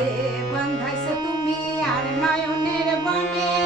আমারে বান্ধাইছো তুমি আর নয়নের বনে।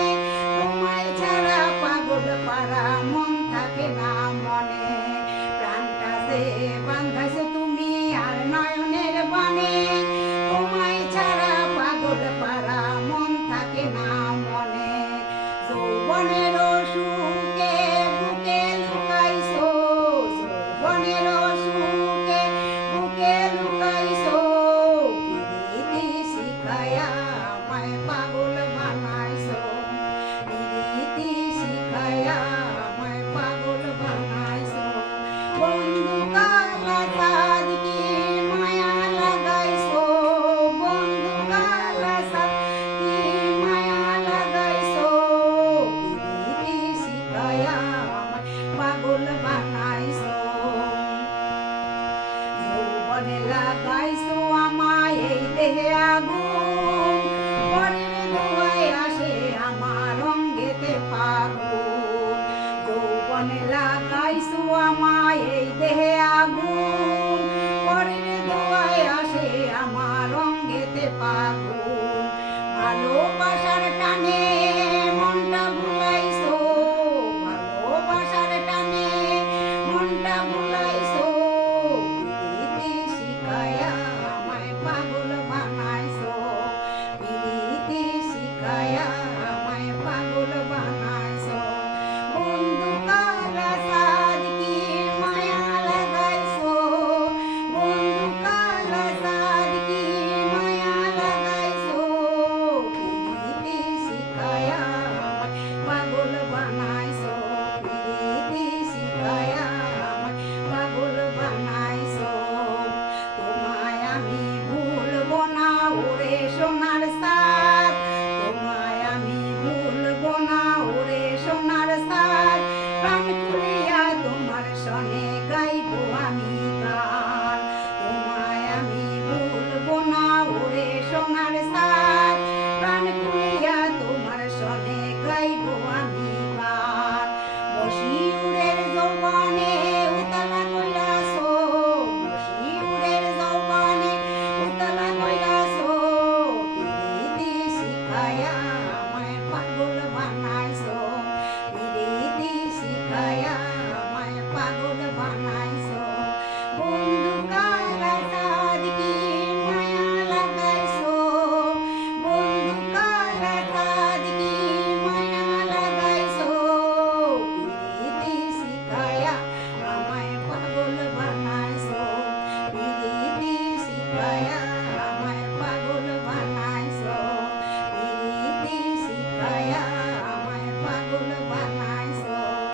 পাগু যৌবনে লাগাইছো আমায় এই দেহে আগুন। not as